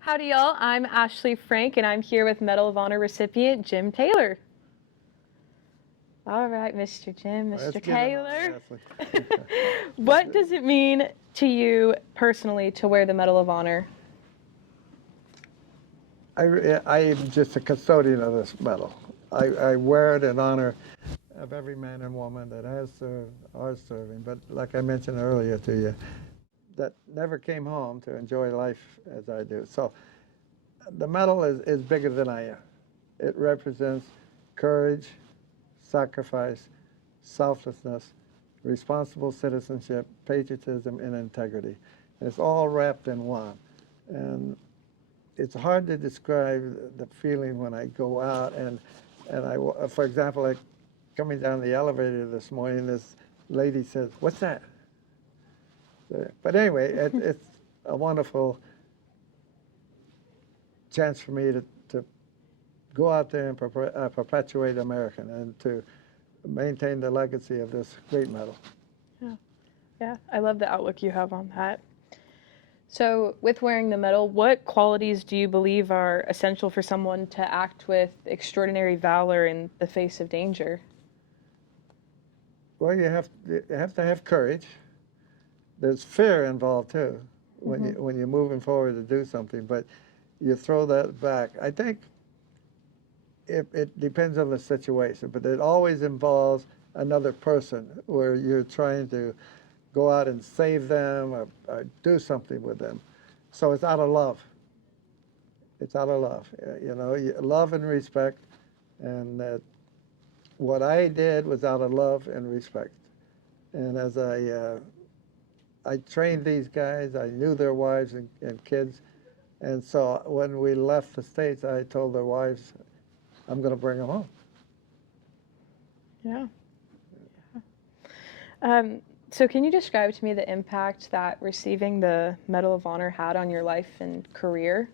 Howdy, y'all. I'm Ashleigh Frank, and I'm here with Medal of Honor recipient Jim Taylor. All right, Mr. Jim, Mr. Taylor. What does it mean to you personally to wear the Medal of Honor? I am just a custodian of this medal. I wear it in honor of every man and woman that has served, are serving, but like I mentioned earlier to you, that never came home to enjoy life as I do. So the medal is bigger than I am. It represents courage, sacrifice, selflessness, responsible citizenship, patriotism, and integrity. And it's all wrapped in one. And it's hard to describe the feeling when I go out and for example, like coming down the elevator this morning, this lady says, "What's that?" But anyway, it's a wonderful chance for me to go out there and perpetuate American and to maintain the legacy of this great medal. Yeah, I love the outlook you have on that. So with wearing the medal, what qualities do you believe are essential for someone to act with extraordinary valor in the face of danger? Well, you have to have courage. There's fear involved too when you're moving forward to do something, but you throw that back. I think it depends on the situation, but it always involves another person where you're trying to go out and save them or do something with them. So it's out of love. It's out of love, you know, love and respect. And what I did was out of love and respect. And as I trained these guys, I knew their wives and kids. And so when we left the States, I told their wives, I'm going to bring them home. Yeah. So can you describe to me the impact that receiving the Medal of Honor had on your life and career?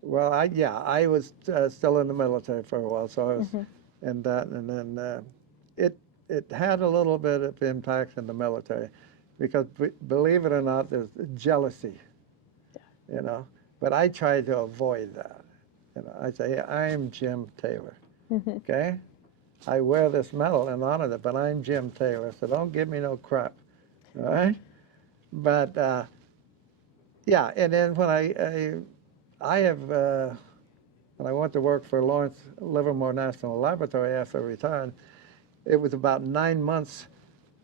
Well, I was still in the military for a while, so I was in that, and then it had a little bit of impact in the military, because believe it or not, there's jealousy, you know. But I tried to avoid that. You know, I say, I'm Jim Taylor, okay? I wear this medal in honor of it, but I'm Jim Taylor, so don't give me no crap, all right? But yeah, and then when when I went to work for Lawrence Livermore National Laboratory after I retired, it was about 9 months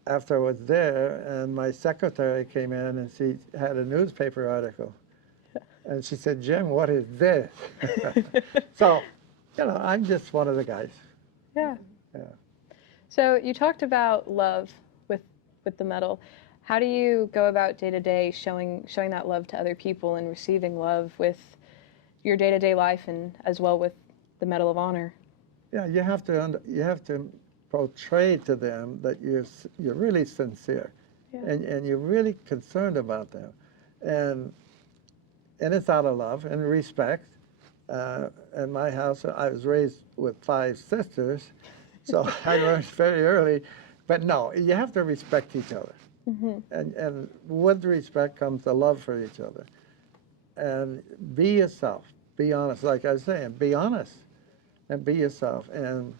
after I was there, and my secretary came in and she had a newspaper article. And she said, "Jim, what is this?" So, you know, I'm just one of the guys. Yeah. Yeah. So you talked about love with the medal. How do you go about day to day showing that love to other people and receiving love with your day-to-day life and as well with the Medal of Honor? Yeah, you have to portray to them that you're really sincere, and you're really concerned about them, and it's out of love and respect. In my house, I was raised with 5 sisters, so I learned very early. But no, you have to respect each other, and with respect comes the love for each other. And be yourself. Be honest. Like I was saying, be honest, and be yourself, and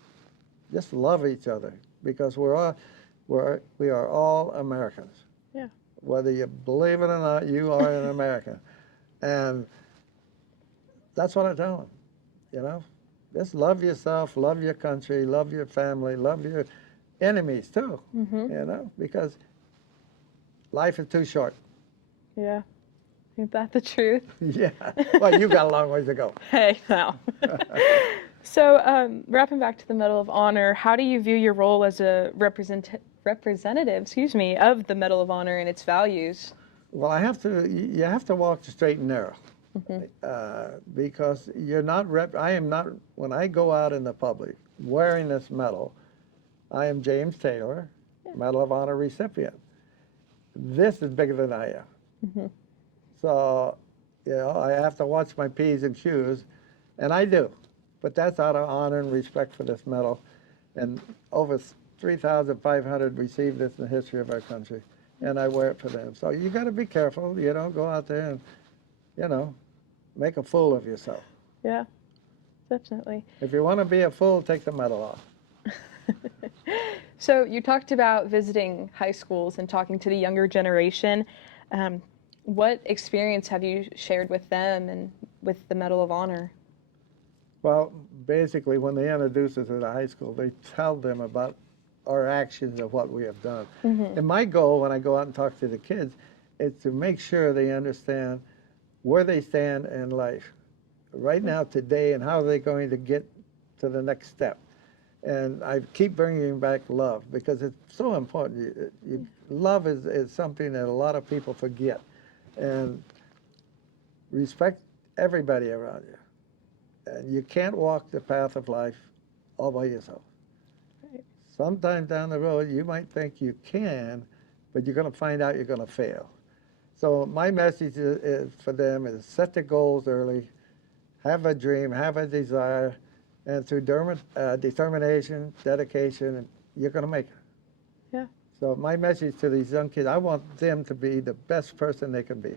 just love each other, because we are all Americans. Yeah. Whether you believe it or not, you are an American. And that's what I tell them, you know. Just love yourself, love your country, love your family, love your enemies too, you know, because life is too short. Yeah. Ain't that the truth? Yeah. Well, you got a long ways to go. Hey, now. So, wrapping back to the Medal of Honor, how do you view your role as a representative, of the Medal of Honor and its values? Well, you have to walk the straight and narrow, because I am not, when I go out in the public wearing this medal, I am James Taylor, Medal of Honor recipient. This is bigger than I am. So, you know, I have to watch my P's and Q's, and I do. But that's out of honor and respect for this medal. And over 3,500 received this in the history of our country. and I wear it for them. So you got to be careful. You don't go out there and, you know, make a fool of yourself. Yeah, definitely. If you want to be a fool, take the medal off. So you talked about visiting high schools and talking to the younger generation. What experience have you shared with them and with the Medal of Honor? Well, basically, when they introduce us to the high school, they tell them about our actions of what we have done. And my goal when I go out and talk to the kids is to make sure they understand where they stand in life right now, today, and how they're going to get to the next step. And I keep bringing back love because it's so important. Love is something that a lot of people forget. And respect everybody around you. And you can't walk the path of life all by yourself. Right. Sometime down the road, you might think you can, but you're going to find out you're going to fail. So my message is for them is set the goals early, have a dream, have a desire, and through determination, dedication, you're going to make it. Yeah. So my message to these young kids, I want them to be the best person they can be.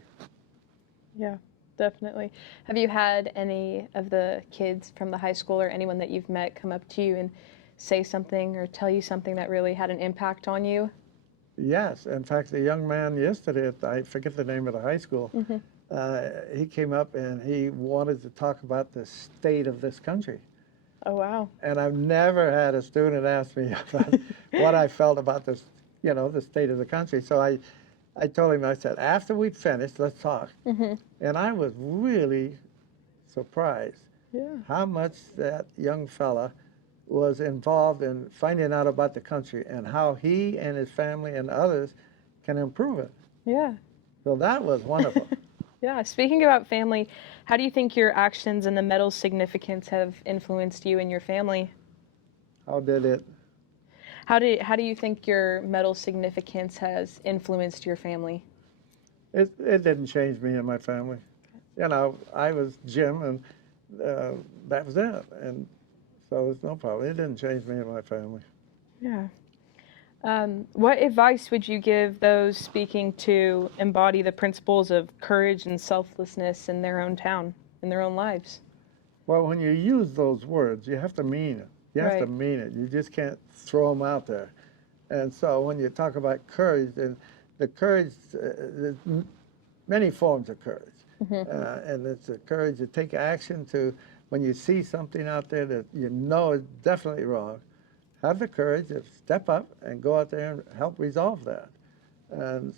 Yeah, definitely. Have you had any of the kids from the high school or anyone that you've met come up to you and say something or tell you something that really had an impact on you? Yes. In fact, the young man yesterday, I forget the name of the high school, he came up and he wanted to talk about the state of this country. Oh, wow. And I've never had a student ask me about what I felt about this, the state of the country. So I told him, I said, after we finish, let's talk. And I was really surprised how much that young fella was involved in finding out about the country and how he and his family and others can improve it. Yeah. So that was wonderful. Yeah. Speaking about family, how do you think your actions and the medal's significance have influenced you and your family? How did it? How do you think your medal's significance has influenced your family? It didn't change me and my family. I was Jim, and that was it. And so it's no problem. It didn't change me and my family. Yeah. What advice would you give those speaking to embody the principles of courage and selflessness in their own town, in their own lives? Well, when you use those words, you have to mean it. You have to mean it. You just can't throw them out there. And so when you talk about courage, and the courage, there's many forms of courage. And it's the courage to take action to, when you see something out there that you know is definitely wrong, have the courage to step up and go out there and help resolve that. And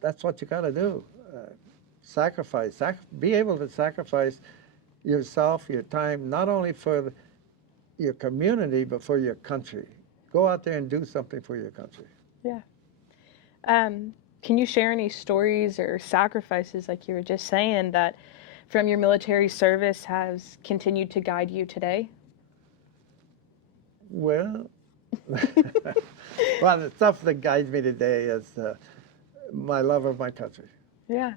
that's what you got to do. Sacrifice. Be able to sacrifice yourself, your time, not only for your community, but for your country. Go out there and do something for your country. Yeah. Can you share any stories or sacrifices, like you were just saying, that from your military service has continued to guide you today? Well, well, the stuff that guides me today is my love of my country. Yeah.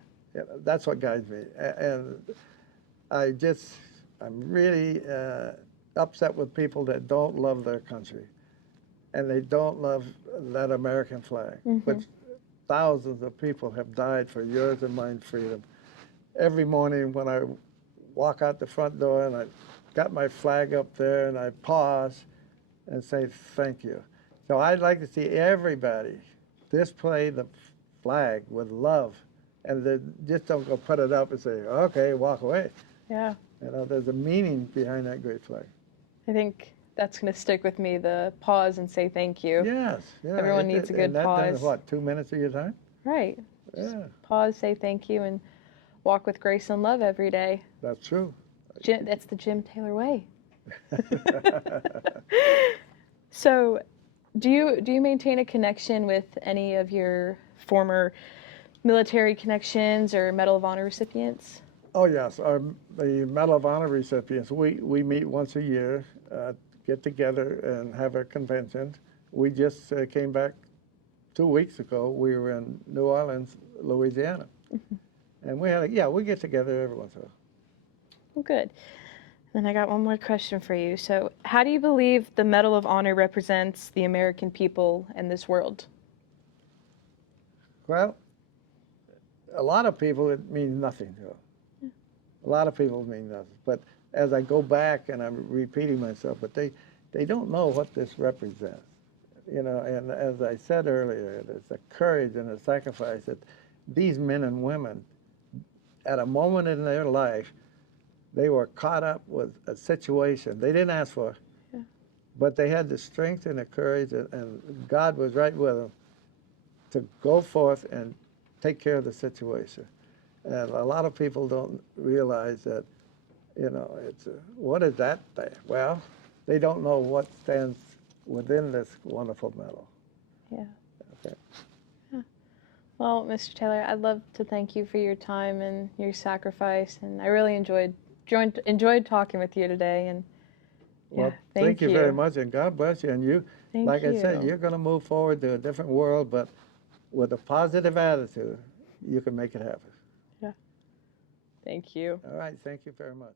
That's what guides me. And I'm really upset with people that don't love their country and they don't love that American flag, which thousands of people have died for yours and mine freedom. Every morning when I walk out the front door and I got my flag up there and I pause and say thank you. So I'd like to see everybody display the flag with love, and just don't go put it up and say, okay, walk away. Yeah. There's a meaning behind that great flag. I think that's going to stick with me, the pause and say thank you. Yes. Yeah. Everyone needs a good pause. That what, 2 minutes of your time? Right. Yeah. Just pause, say thank you, and walk with grace and love every day. That's true. That's the Jim Taylor way. So, do you maintain a connection with any of your former military connections or Medal of Honor recipients? Oh yes, the Medal of Honor recipients. We meet once a year, get together and have a convention. We just came back 2 weeks ago. We were in New Orleans, Louisiana, and we get together every once in a while. Well, good. Then I got one more question for you. So, how do you believe the Medal of Honor represents the American people and this world? Well, a lot of people, it means nothing to them. A lot of people mean nothing. But as I go back, and I'm repeating myself, but they don't know what this represents. You know, and as I said earlier, it's the courage and the sacrifice that these men and women, at a moment in their life, they were caught up with a situation they didn't ask for, but they had the strength and the courage, and God was right with them to go forth and take care of the situation. And a lot of people don't realize that, you know, what is that thing? Well, they don't know what stands within this wonderful medal. Yeah. Okay. Yeah. Well, Mr. Taylor, I'd love to thank you for your time and your sacrifice, and I really enjoyed talking with you today. And Well, yeah, thank you very much, and God bless you. And you, like I said, you're going to move forward to a different world, but with a positive attitude, you can make it happen. Yeah. Thank you. All right. Thank you very much.